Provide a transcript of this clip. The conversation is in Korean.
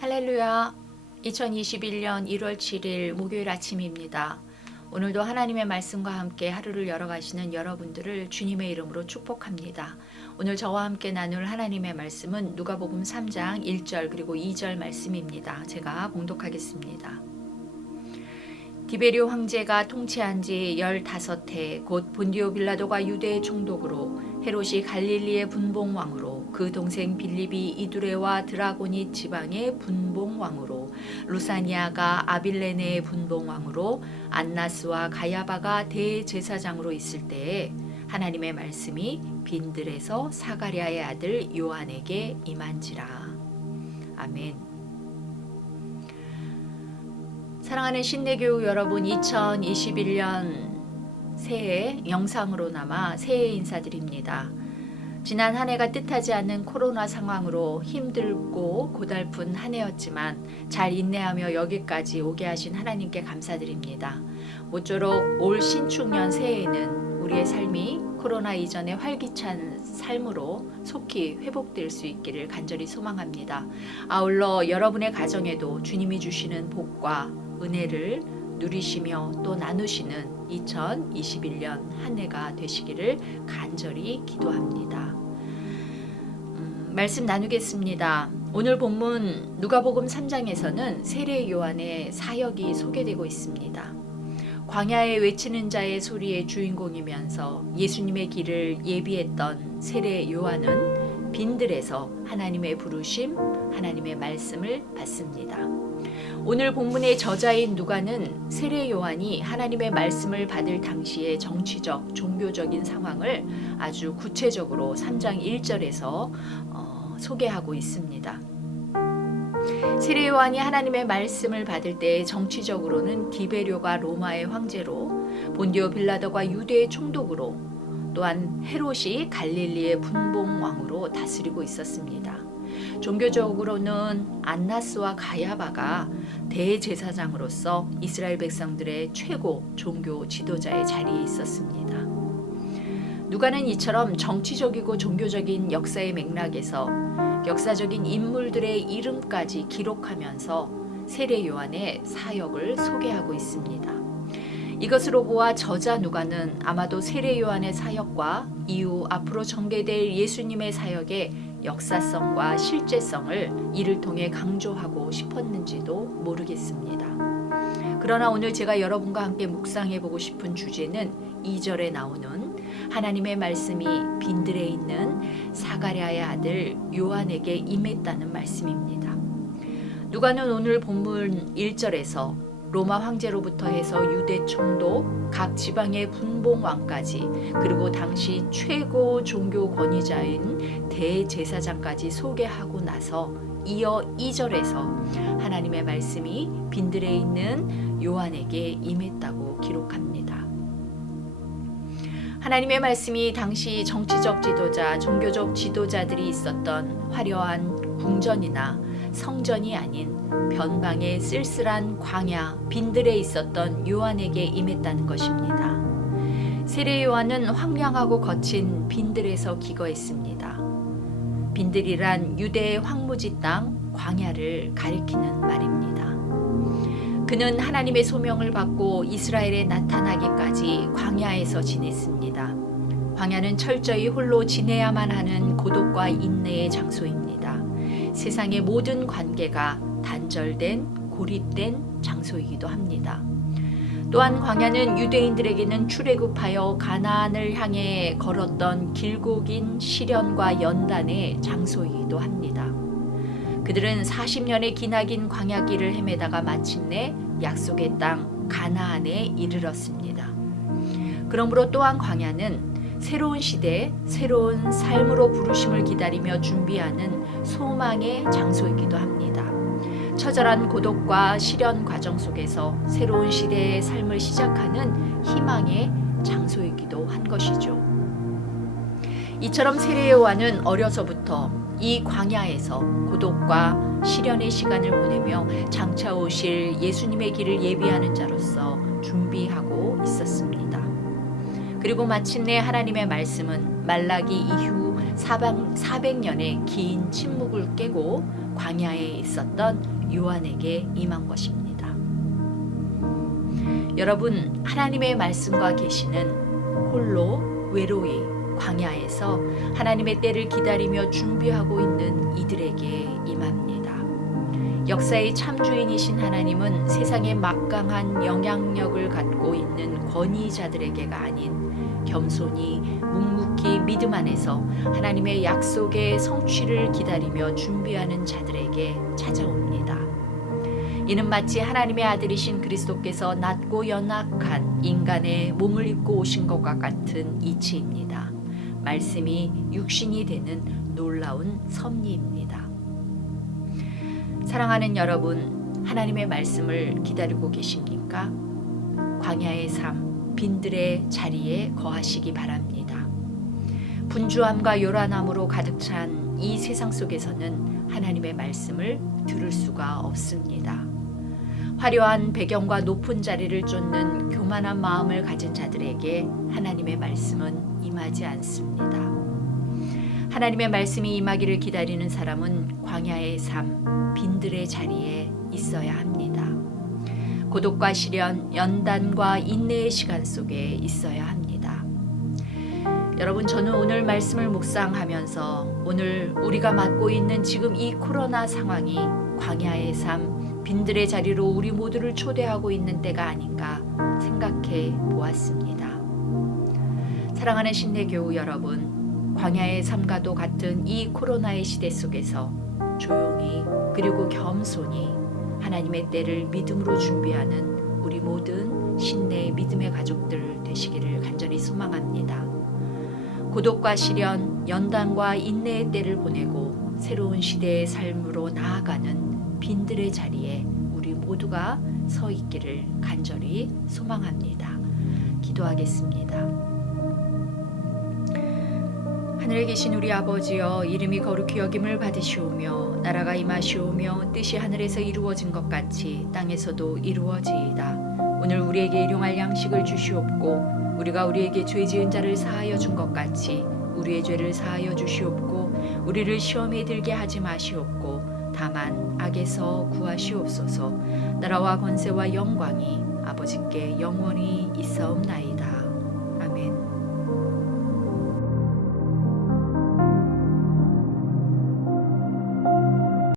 할렐루야. 2021년 1월 7일 목요일 아침입니다. 오늘도 하나님의 말씀과 함께 하루를 열어가시는 여러분들을 주님의 이름으로 축복합니다. 오늘 저와 함께 나눌 하나님의 말씀은 누가복음 3장 1절 그리고 2절 말씀입니다. 제가 봉독하겠습니다. 디베리오 황제가 통치한 지 15해 곧 본디오 빌라도가 유대의 총독으로 헤롯이 갈릴리의 분봉왕으로 그 동생 빌립이 이두레와 드라고니 지방의 분봉왕으로 루사니아가 아빌레네의 분봉왕으로 안나스와 가야바가 대제사장으로 있을 때에 하나님의 말씀이 빈들에서 사가랴의 아들 요한에게 임한지라. 아멘. 사랑하는 신내교우 여러분, 2021년 새해 영상으로나마 새해 인사드립니다. 지난 한 해가 뜻하지 않는 코로나 상황으로 힘들고 고달픈 한 해였지만 잘 인내하며 여기까지 오게 하신 하나님께 감사드립니다. 모쪼록 올 신축년 새해에는 우리의 삶이 코로나 이전의 활기찬 삶으로 속히 회복될 수 있기를 간절히 소망합니다. 아울러 여러분의 가정에도 주님이 주시는 복과 은혜를 누리시며 또 나누시는 2021년 한 해가 되시기를 간절히 기도합니다. 말씀 나누겠습니다. 오늘 본문 누가복음 3장에서는 세례 요한의 사역이 소개되고 있습니다. 광야에 외치는 자의 소리의 주인공이면서 예수님의 길을 예비했던 세례 요한은 빈들에서 하나님의 부르심, 하나님의 말씀을 받습니다. 오늘 본문의 저자인 누가는 세례 요한이 하나님의 말씀을 받을 당시의 정치적, 종교적인 상황을 아주 구체적으로 3장 1절에서 소개하고 있습니다. 세례 요한이 하나님의 말씀을 받을 때 정치적으로는 디베료가 로마의 황제로 본디오 빌라도가 유대의 총독으로 또한 헤롯이 갈릴리의 분봉왕으로 다스리고 있었습니다. 종교적으로는 안나스와 가야바가 대제사장으로서 이스라엘 백성들의 최고 종교 지도자의 자리에 있었습니다. 누가는 이처럼 정치적이고 종교적인 역사의 맥락에서 역사적인 인물들의 이름까지 기록하면서 세례 요한의 사역을 소개하고 있습니다. 이것으로 보아 저자 누가는 아마도 세례 요한의 사역과 이후 앞으로 전개될 예수님의 사역의 역사성과 실제성을 이를 통해 강조하고 싶었는지도 모르겠습니다. 그러나 오늘 제가 여러분과 함께 묵상해보고 싶은 주제는 2절에 나오는 하나님의 말씀이 빈들에 있는 사가랴의 아들 요한에게 임했다는 말씀입니다. 누가는 오늘 본문 1절에서 로마 황제로부터 해서 유대 총독, 각 지방의 분봉왕까지 그리고 당시 최고 종교 권위자인 대제사장까지 소개하고 나서 이어 2절에서 하나님의 말씀이 빈들에 있는 요한에게 임했다고 기록합니다. 하나님의 말씀이 당시 정치적 지도자, 종교적 지도자들이 있었던 화려한 궁전이나 성전이 아닌 변방의 쓸쓸한 광야 빈들에 있었던 요한에게 임했다는 것입니다. 세례 요한은 황량하고 거친 빈들에서 기거했습니다. 빈들이란 유대의 황무지 땅 광야를 가리키는 말입니다. 그는 하나님의 소명을 받고 이스라엘에 나타나기까지 광야에서 지냈습니다. 광야는 철저히 홀로 지내야만 하는 고독과 인내의 장소입니다. 세상의 모든 관계가 단절된, 고립된 장소이기도 합니다. 또한 광야는 유대인들에게는 출애굽하여 가나안을 향해 걸었던 길고 긴 시련과 연단의 장소이기도 합니다. 그들은 40년의 기나긴 광야길을 헤매다가 마침내 약속의 땅 가나안에 이르렀습니다. 그러므로 또한 광야는 새로운 시대, 새로운 삶으로 부르심을 기다리며 준비하는 소망의 장소이기도 합니다. 처절한 고독과 시련 과정 속에서 새로운 시대의 삶을 시작하는 희망의 장소이기도 한 것이죠. 이처럼 세례 요한은 어려서부터 이 광야에서 고독과 시련의 시간을 보내며 장차 오실 예수님의 길을 예비하는 자로서 준비하고 있었습니다. 그리고 마침내 하나님의 말씀은 말라기 이후 400년의 긴 침묵을 깨고 광야에 있었던 요한에게 임한 것입니다. 여러분, 하나님의 말씀과 계시는 홀로 외로이 광야에서 하나님의 때를 기다리며 준비하고 있는 이들에게 임합니다. 역사의 참주인이신 하나님은 세상에 막강한 영향력을 갖고 있는 권위자들에게가 아닌 겸손히 묵묵히 믿음 안에서 하나님의 약속의 성취를 기다리며 준비하는 자들에게 찾아옵니다. 이는 마치 하나님의 아들이신 그리스도께서 낮고 연약한 인간의 몸을 입고 오신 것과 같은 이치입니다. 말씀이 육신이 되는 놀라운 섭리입니다. 사랑하는 여러분, 하나님의 말씀을 기다리고 계십니까? 광야의 삶, 빈들의 자리에 거하시기 바랍니다. 분주함과 요란함으로 가득 찬 이 세상 속에서는 하나님의 말씀을 들을 수가 없습니다. 화려한 배경과 높은 자리를 쫓는 교만한 마음을 가진 자들에게 하나님의 말씀은 임하지 않습니다. 하나님의 말씀이 임하기를 기다리는 사람은 광야의 삶, 빈들의 자리에 있어야 합니다. 고독과 시련, 연단과 인내의 시간 속에 있어야 합니다. 여러분, 저는 오늘 말씀을 묵상하면서 오늘 우리가 맡고 있는 지금 이 코로나 상황이 광야의 삶, 빈들의 자리로 우리 모두를 초대하고 있는 때가 아닌가 생각해 보았습니다. 사랑하는 신내교우 여러분, 광야의 삶과도 같은 이 코로나의 시대 속에서 조용히 그리고 겸손히 하나님의 때를 믿음으로 준비하는 우리 모든 신내 믿음의 가족들 되시기를 간절히 소망합니다. 고독과 시련, 연단과 인내의 때를 보내고 새로운 시대의 삶으로 나아가는 빈들의 자리에 우리 모두가 서 있기를 간절히 소망합니다. 기도하겠습니다. 하늘에 계신 우리 아버지여, 이름이 거룩히 여김을 받으시오며 나라가 임하시오며 뜻이 하늘에서 이루어진 것 같이 땅에서도 이루어지이다. 오늘 우리에게 일용할 양식을 주시옵고 우리가 우리에게 죄 지은 자를 사하여 준 것 같이 우리의 죄를 사하여 주시옵고 우리를 시험에 들게 하지 마시옵고 다만 악에서 구하시옵소서. 나라와 권세와 영광이 아버지께 영원히 있사옵나이다.